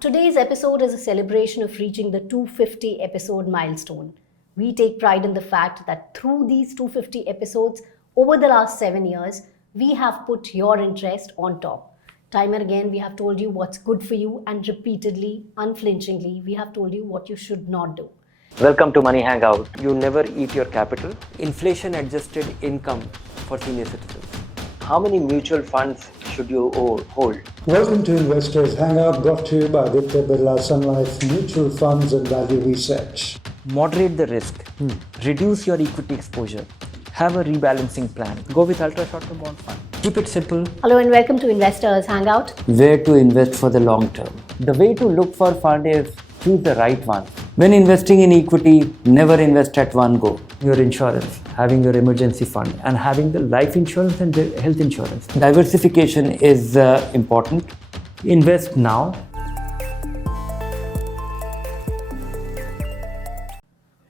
Today's episode is a celebration of reaching the 250 episode milestone. We take pride in the fact that through these 250 episodes over the last 7 years, we have put your interest on top. Time and again, we have told you what's good for you, and repeatedly, unflinchingly, we have told you what you should not do. Welcome to Money Hangout. You never eat your capital. Inflation adjusted income for senior citizens. How many mutual funds should you hold? Welcome to Investors Hangout, brought to you by Aditya Birla Sun Life Mutual Funds and Value Research. Moderate the risk. Reduce your equity exposure. Have a rebalancing plan. Go with ultra short-term bond fund. Keep it simple. Hello and welcome to Investors Hangout. Where to invest for the long term. The way to look for fund is choose the right one. When investing in equity, never invest at one go. Your insurance, having your emergency fund, and having the life insurance and the health insurance. Diversification is important. Invest now.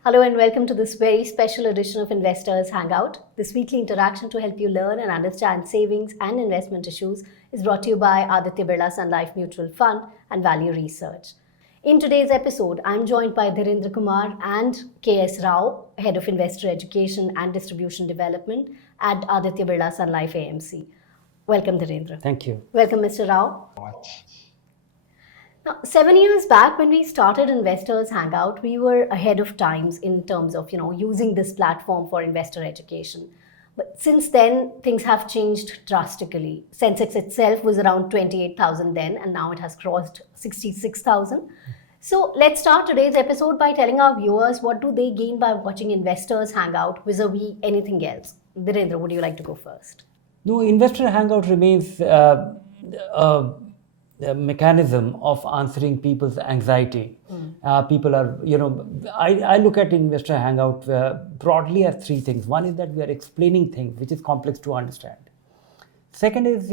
Hello and welcome to this very special edition of Investors Hangout. This weekly interaction to help you learn and understand savings and investment issues is brought to you by Aditya Birla Sun Life Mutual Fund and Value Research. In today's episode, I'm joined by Dhirendra Kumar and K.S. Rao, Head of Investor Education and Distribution Development at Aditya Birla Sun Life AMC. Welcome, Dhirendra. Thank you. Welcome, Mr. Rao. Now, 7 years back when we started Investors Hangout, we were ahead of times in terms of, using this platform for investor education. But since then, things have changed drastically. Sensex itself was around 28,000 then, and now it has crossed 66,000. So let's start today's episode by telling our viewers what do they gain by watching Investors Hangout vis-a-vis anything else. Dhirendra, would you like to go first? No, Investor Hangout remains a mechanism of answering people's anxiety. People are, I look at Investor Hangout broadly as three things. One is that we are explaining things which is complex to understand. Second is,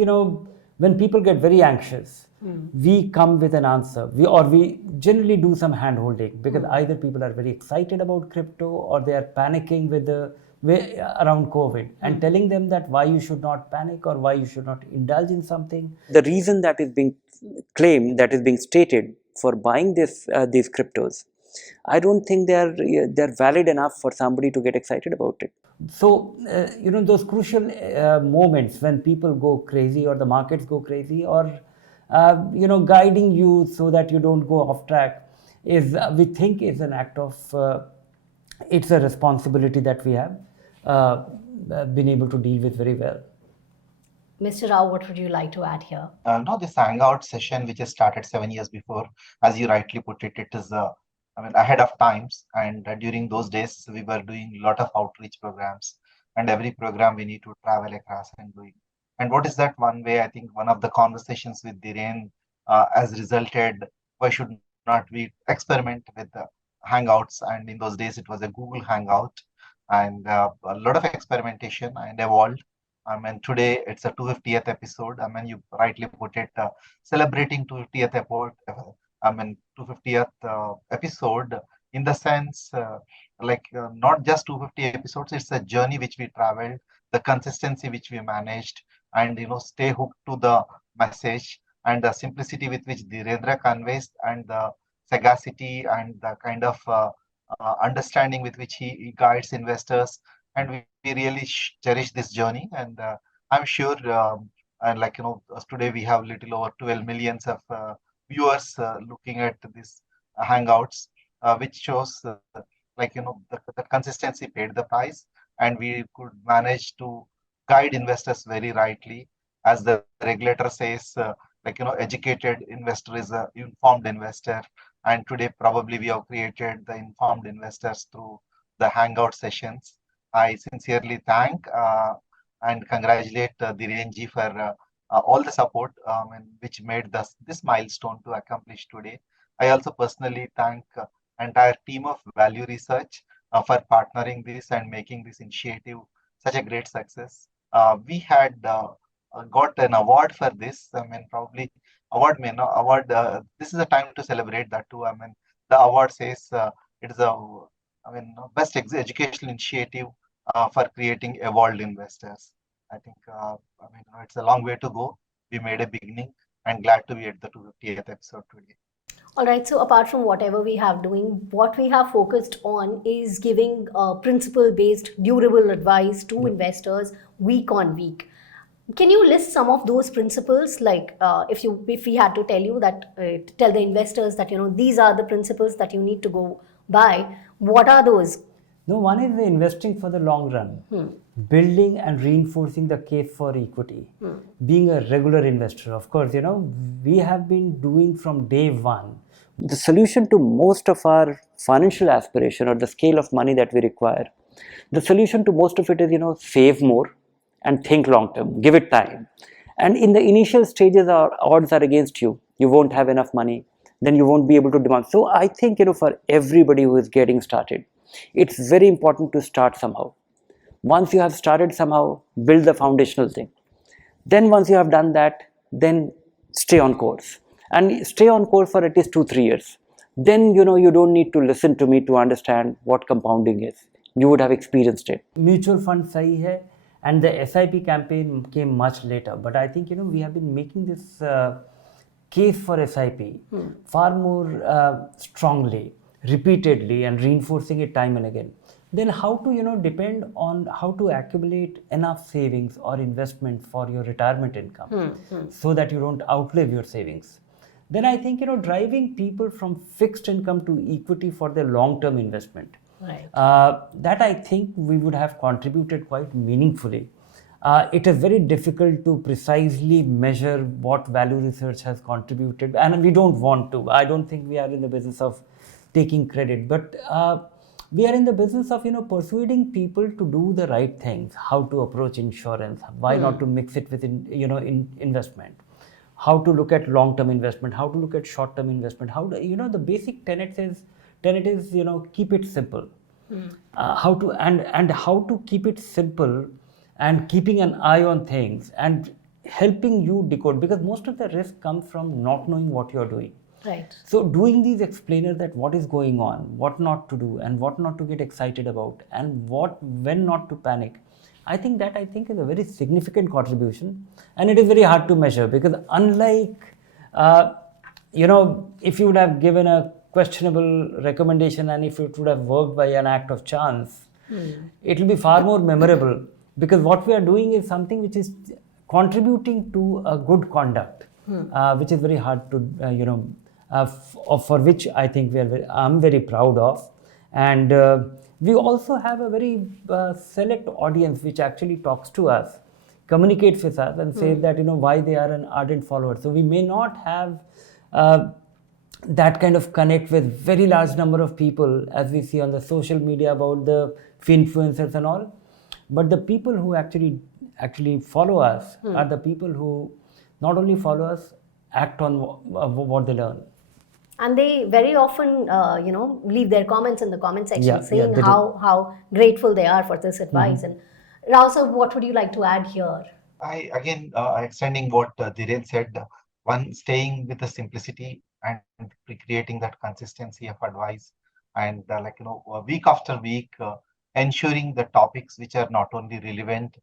when people get very anxious, we come with an answer. We generally do some hand holding because either people are very excited about crypto or they are panicking with the way around COVID and telling them that why you should not panic or why you should not indulge in something. The reason that is being claimed, that is being stated for buying these cryptos, I don't think they're valid enough for somebody to get excited about it. So, those crucial moments when people go crazy or the markets go crazy or, guiding you so that you don't go off track is, we think is an act of, it's a responsibility that we have been able to deal with very well. Mr. Rao, what would you like to add here? No, this Hangout session, which has started 7 years before, as you rightly put it, it is ahead of times. And during those days, we were doing a lot of outreach programs. And every program we need to travel across and doing. And what is that one way? I think one of the conversations with Dhiren has resulted, why should not we experiment with the Hangouts? And in those days, it was a Google Hangout. And a lot of experimentation and evolved. Today it's a 250th episode. You rightly put it, celebrating 250th episode. 250th episode in the sense, not just 250 episodes. It's a journey which we traveled, the consistency which we managed, and stay hooked to the message and the simplicity with which Dhirendra conveys, and the sagacity and the kind of understanding with which he guides investors. And we really cherish this journey. And I'm sure, today we have little over 12 millions of viewers looking at these Hangouts, which shows the consistency paid the price, and we could manage to guide investors very rightly. As the regulator says, educated investor is an informed investor. And today probably we have created the informed investors through the Hangout sessions. I sincerely thank and congratulate Dhirenji for all the support which made this milestone to accomplish today. I also personally thank entire team of Value Research for partnering this and making this initiative such a great success. We had got an award for this. Probably award may not award. This is a time to celebrate that too. The award says it is a best educational initiative for creating evolved investors. I think it's a long way to go. We made a beginning and glad to be at the 250th episode today. All right, so apart from whatever we have doing, what we have focused on is giving principle-based, durable advice to investors week on week. Can you list some of those principles? Like, if we had to tell you that, tell the investors that these are the principles that you need to go by. What are those? No, one is the investing for the long run, building and reinforcing the case for equity, being a regular investor. Of course, we have been doing from day one. The solution to most of our financial aspiration or the scale of money that we require, the solution to most of it is, save more and think long term, give it time. And in the initial stages, our odds are against you. You won't have enough money, then you won't be able to demand. So I think, for everybody who is getting started, it's very important to start somehow. Once you have started somehow, build the foundational thing. Then once you have done that, then stay on course and stay on course for at least 2-3 years. Then you don't need to listen to me to understand what compounding is. You would have experienced it. Mutual fund sahi hai, and the SIP campaign came much later. But I think we have been making this case for SIP far more strongly, repeatedly, and reinforcing it time and again. Then how to depend on how to accumulate enough savings or investment for your retirement income, so that you don't outlive your savings. Then I think driving people from fixed income to equity for their long-term investment. Right. That I think we would have contributed quite meaningfully. It is very difficult to precisely measure what value research has contributed, and we don't want to. I don't think we are in the business of taking credit, but we are in the business of persuading people to do the right things, how to approach insurance, why not to mix it with investment, how to look at long-term investment, how to look at short-term investment, how to, the basic tenet is keep it simple. How to and how to keep it simple, and keeping an eye on things and helping you decode, because most of the risk comes from not knowing what you're doing. Right. So doing these explainers that what is going on, what not to do, and what not to get excited about, and when not to panic, I think is a very significant contribution, and it is very hard to measure, because unlike if you would have given a questionable recommendation and if it would have worked by an act of chance, it will be far more memorable, because what we are doing is something which is contributing to a good conduct, which is very hard to for which I think I'm very proud of. And we also have a very select audience which actually talks to us, communicates with us, and says that why they are an ardent follower. So we may not have that kind of connect with very large number of people as we see on the social media about the influencers and all, but the people who actually follow us are the people who not only follow us, act on what they learn. And they very often, leave their comments in the comment section, saying they do. how grateful they are for this advice. And Rao sir, what would you like to add here? I again extending what Dhiren said, one staying with the simplicity and creating that consistency of advice, and week after week, ensuring the topics which are not only relevant,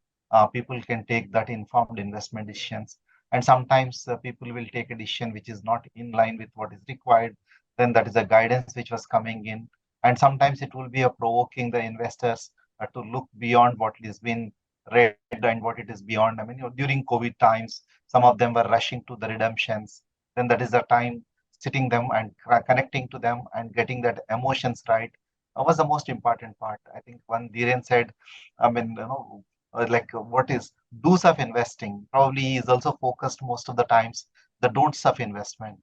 people can take that informed investment decisions. And sometimes people will take a decision which is not in line with what is required. Then that is a guidance which was coming in, and sometimes it will be a provoking the investors to look beyond what is been read and what it is beyond. I mean, during COVID times, some of them were rushing to the redemptions. Then that is the time sitting them and connecting to them and getting that emotions right was the most important part. I think one Dhiren said, I mean, what is do's of investing probably is also focused most of the times the don'ts of investment.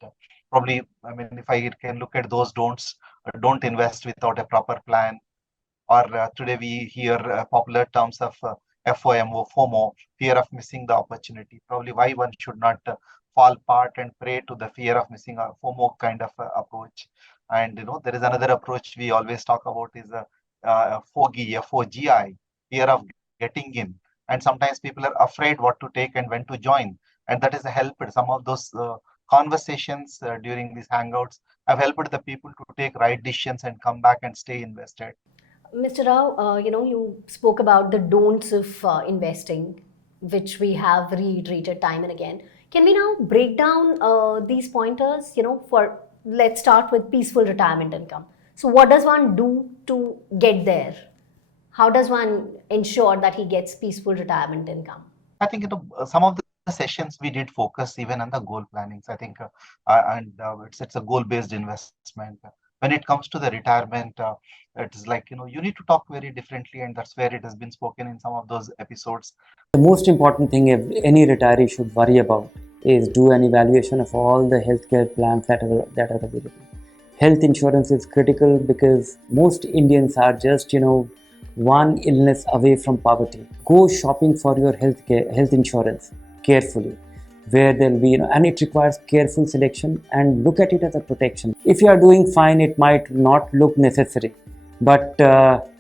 Probably, I mean, if I can look at those don'ts, don't invest without a proper plan, or today we hear popular terms of FOMO, FOMO, fear of missing the opportunity. Probably why one should not fall part and prey to the fear of missing a FOMO kind of approach. And there is another approach we always talk about is FOGI, FOGI, fear of getting in. And sometimes people are afraid what to take and when to join. And that is helped. Some of those conversations during these hangouts have helped the people to take right decisions and come back and stay invested. Mr. Rao, you spoke about the don'ts of investing, which we have reiterated time and again. Can we now break down these pointers, for let's start with peaceful retirement income. So, what does one do to get there? How does one ensure that he gets peaceful retirement income? I think some of the sessions we did focus even on the goal plannings. I think, and it's a goal based investment. When it comes to the retirement, it is like you need to talk very differently, and that's where it has been spoken in some of those episodes. The most important thing any retiree should worry about is do an evaluation of all the healthcare plans that are available. Health insurance is critical because most Indians are just one illness away from poverty. Go shopping for your health insurance carefully, where there'll be and it requires careful selection, and look at it as a protection. If you are doing fine, it might not look necessary, but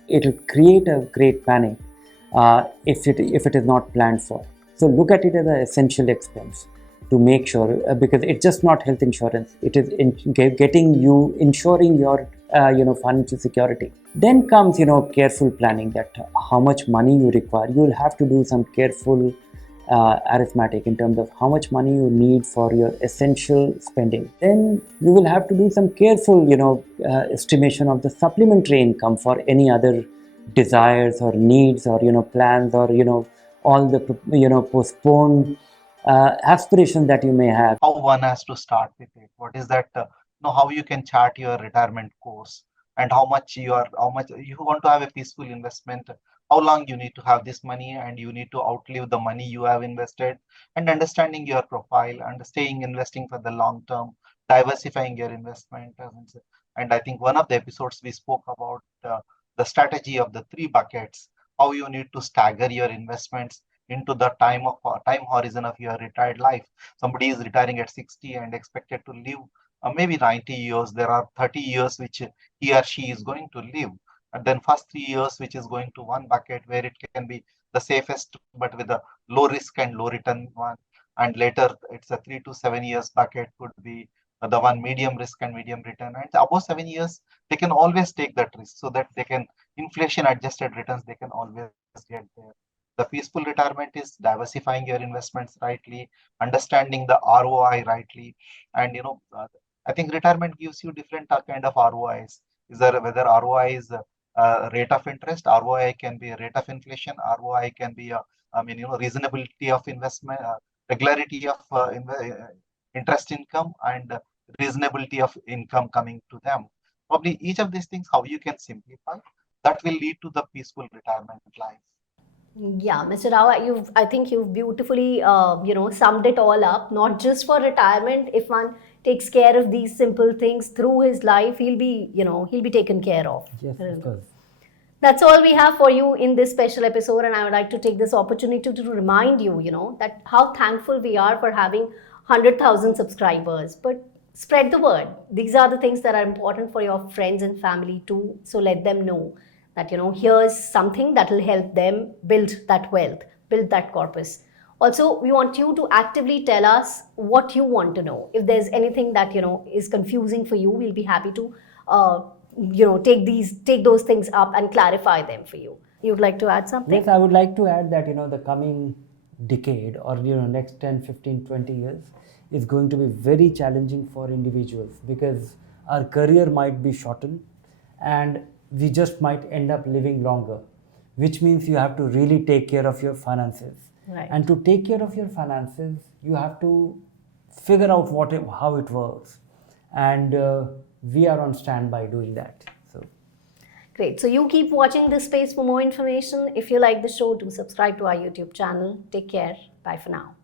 it'll create a great panic if it is not planned for. So look at it as an essential expense to make sure, because it's just not health insurance. It is ensuring your financial security. Then comes careful planning, that how much money you require. You will have to do some careful arithmetic in terms of how much money you need for your essential spending. Then you will have to do some careful estimation of the supplementary income for any other desires or needs, or plans, or all the postponed aspiration that you may have. How one has to start with it. What is that? How you can chart your retirement course, and how much you want to have a peaceful investment. How long you need to have this money, and you need to outlive the money you have invested, and understanding your profile, and staying investing for the long term, diversifying your investment. And I think one of the episodes we spoke about the strategy of the three buckets, how you need to stagger your investments into the time horizon of your retired life. Somebody is retiring at 60 and expected to live maybe 90 years. There are 30 years which he or she is going to live, and then first 3 years which is going to one bucket where it can be the safest but with a low risk and low return one, and later it's a 3 to 7 years bucket could be the one medium risk and medium return, and above 7 years they can always take that risk, so that they can inflation adjusted returns, they can always get there. The peaceful retirement is diversifying your investments rightly, understanding the ROI rightly, and I think retirement gives you different kind of ROIs. Is there whether ROI is rate of interest, ROI can be a rate of inflation, ROI can be reasonability of investment, regularity of interest income, and reasonability of income coming to them. Probably each of these things, how you can simplify, that will lead to the peaceful retirement life. Yeah, Mr. Rao, I think you've beautifully, summed it all up. Not just for retirement. If one takes care of these simple things through his life, he'll be taken care of. Yes, of course. That's all we have for you in this special episode, and I would like to take this opportunity to remind you, that how thankful we are for having 100,000 subscribers. But spread the word. These are the things that are important for your friends and family too. So let them know that here's something that will help them build that wealth, build that corpus. Also, we want you to actively tell us what you want to know. If there's anything that is confusing for you, we'll be happy to take those things up and clarify them for you. You'd like to add something? Yes, I would like to add that the coming decade, or next 10, 15, 20 years is going to be very challenging for individuals, because our career might be shortened and we just might end up living longer, which means you have to really take care of your finances. Right. And to take care of your finances, you have to figure out how it works, and we are on standby doing that. So great. So you keep watching this space for more information. If you like the show, do subscribe to our YouTube channel. Take care. Bye for now.